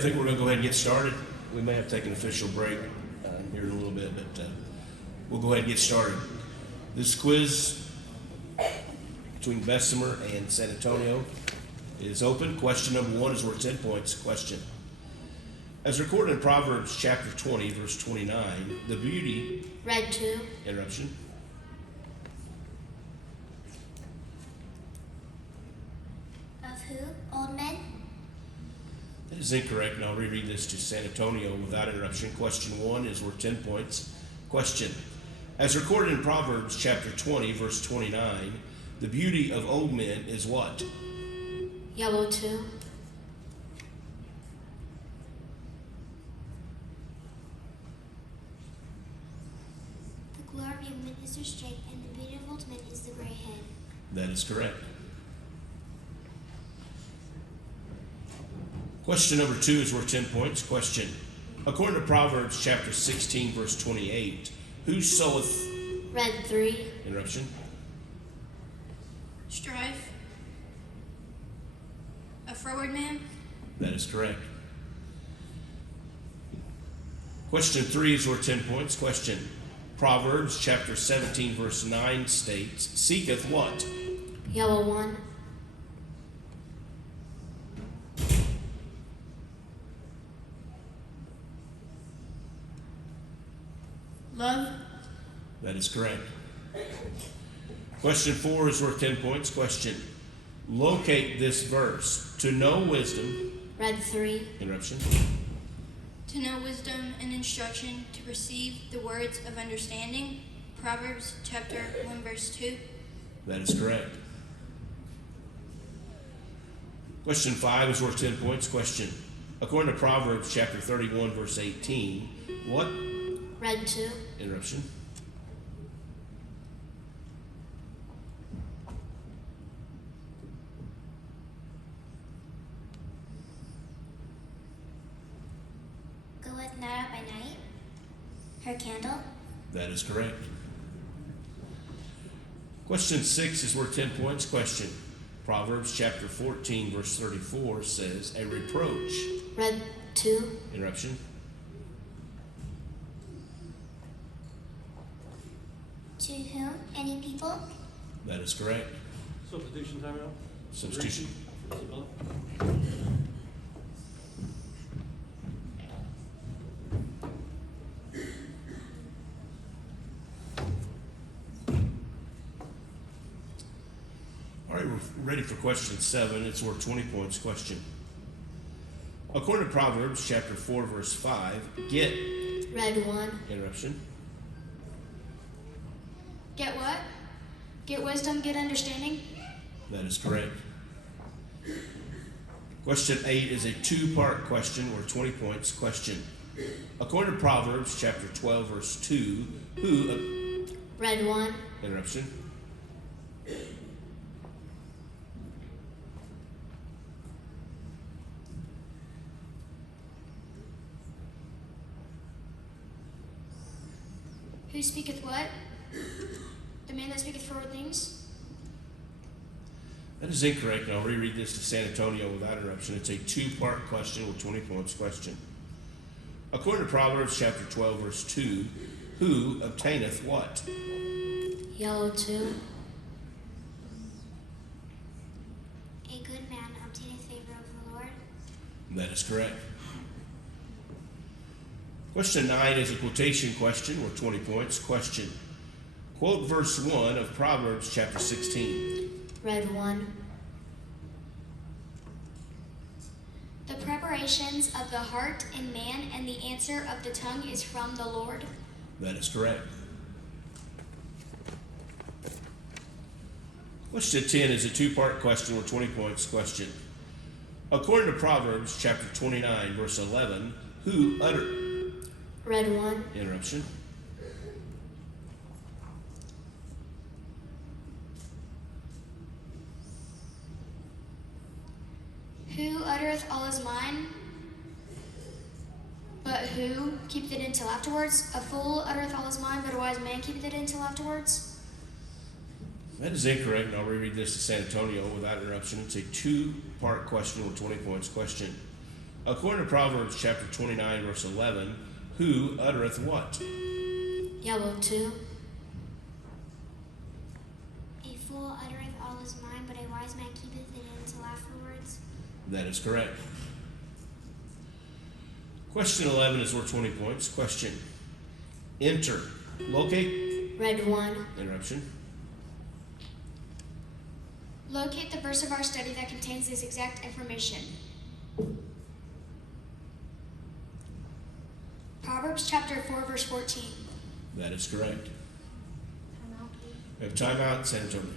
I think we're going to go ahead and get started. We may have to take an official break here in a little bit, but we'll go ahead and get started. This quiz between Bessemer and San Antonio is open. Question number 1 is worth 10 points. Question. As recorded in Proverbs chapter 20, verse 29, the beauty... Read 2. Interruption. Of who? Old men? That is incorrect, and I'll reread this to San Antonio without interruption. Question 1 is worth 10 points. Question. As recorded in Proverbs chapter 20, verse 29, the beauty of old men is what? Yellow 2. The glory of young men is their strength, and the beauty of old men is the gray head. That is correct. Question number 2 is worth 10 points. Question. According to Proverbs chapter 16, verse 28, who soweth... Read 3. Interruption. Strife. A froward man. That is correct. Question 3 is worth 10 points. Question. Proverbs chapter 17, verse 9 states, seeketh what? Yellow 1. Love. That is correct. Question 4 is worth 10 points. Question. Locate this verse. To know wisdom. Read 3. Interruption. To know wisdom and instruction, to perceive the words of understanding. Proverbs chapter 1, verse 2. That is correct. Question 5 is worth 10 points. Question. According to Proverbs chapter 31, verse 18, what? Read 2. Interruption. Goeth not out by night, her candle. That is correct. Question 6 is worth 10 points. Question. Proverbs chapter 14, verse 34 says, a reproach. Read 2. Interruption. To whom? Any people? That is correct. Substitution time out. Substitution. All right, we're ready for question 7. It's worth 20 points. Question. According to Proverbs chapter 4, verse 5, get... Read 1. Interruption. Get what? Get wisdom, get understanding? That is correct. Question 8 is a 2-part question worth 20 points. Question. According to Proverbs chapter 12, verse 2, who... Read 1. Interruption. Who speaketh what? The man that speaketh forward things? That is incorrect, and I'll reread this to San Antonio without interruption. It's a 2-part question with 20 points. Question. According to Proverbs chapter 12, verse 2, who obtaineth what? Yellow 2. A good man obtaineth favor of the Lord. That is correct. Question 9 is a quotation question worth 20 points. Question. Quote verse 1 of Proverbs chapter 16. Read 1. The preparations of the heart in man and the answer of the tongue is from the Lord. That is correct. Question 10 is a 2-part question worth 20 points. Question. According to Proverbs chapter 29, verse 11, who uttered... Read 1. Interruption. Who uttereth all his mind, but who keepeth it until afterwards? A fool uttereth all his mind, but a wise man keepeth it until afterwards? That is incorrect, and I'll reread this to San Antonio without interruption. It's a 2-part question with 20 points. Question. According to Proverbs chapter 29, verse 11, who uttereth what? Yellow 2. A fool uttereth all his mind, but a wise man keepeth it in till afterwards. That is correct. Question 11 is worth 20 points. Question. Enter. Locate. Red 1. Interruption. Locate the verse of our study that contains this exact information. Proverbs chapter 4, verse 14. That is correct. We have timeout, San Antonio.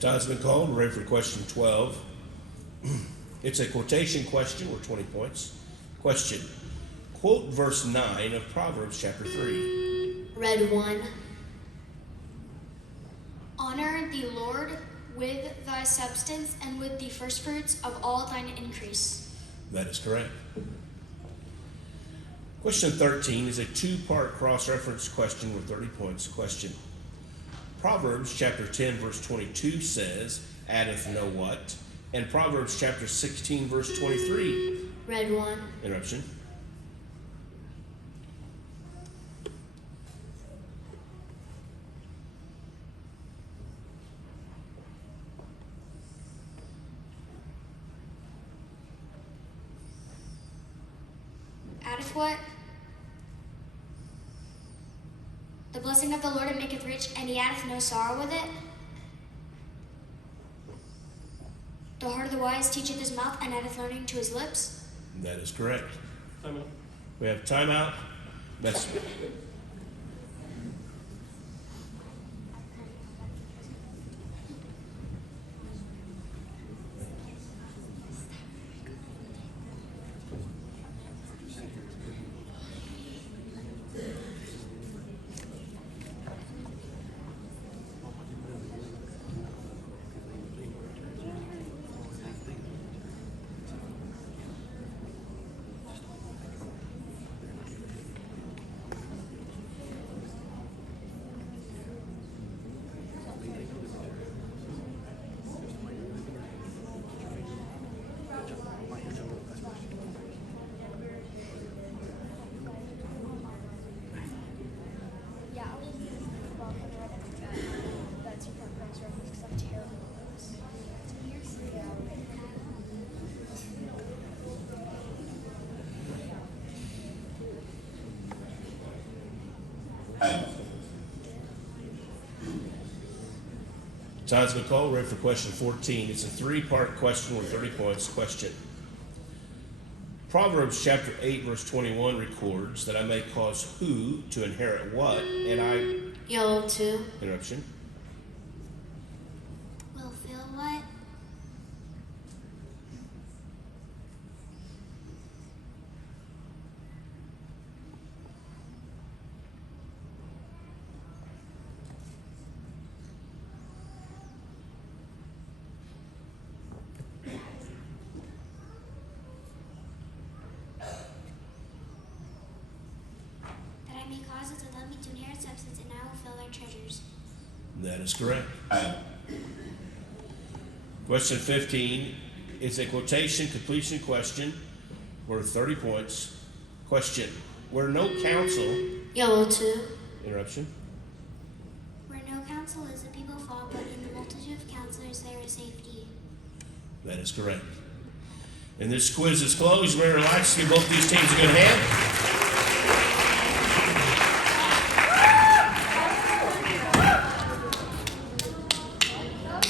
Time's been called. We're ready for question 12. It's a quotation question worth 20 points. Question. Quote verse 9 of Proverbs chapter 3. Red 1. Honor the Lord with thy substance and with the firstfruits of all thine increase. That is correct. Question 13 is a two-part cross-reference question with 30 points. Question. Proverbs chapter 10 verse 22 says, addeth no what? And Proverbs chapter 16 verse 23. Red 1. Interruption. Addeth what? The blessing of the Lord it maketh rich, and he addeth no sorrow with it. The heart of the wise teacheth his mouth, and addeth learning to his lips. That is correct. Timeout. We have timeout. Bessemer. Yeah, I'll leave you well, that's your preference reference because I'm terrible at this. Time's been called. Ready for question 14. It's a three-part question worth 30 points. Question. Proverbs chapter 8 verse 21 records that I may cause who to inherit what, and I... Yellow 2. Interruption. Will fill what? That I may cause it to love me to inherit substance, and I will fill their treasures. That is correct. Question 15 is a quotation completion question worth 30 points. Question. Where no counsel... Yellow 2. Interruption. counsel is the people fall, but in the multitude of counselors there is safety. That is correct. And this quiz is closed. Remember, relax. Give both these teams a good hand.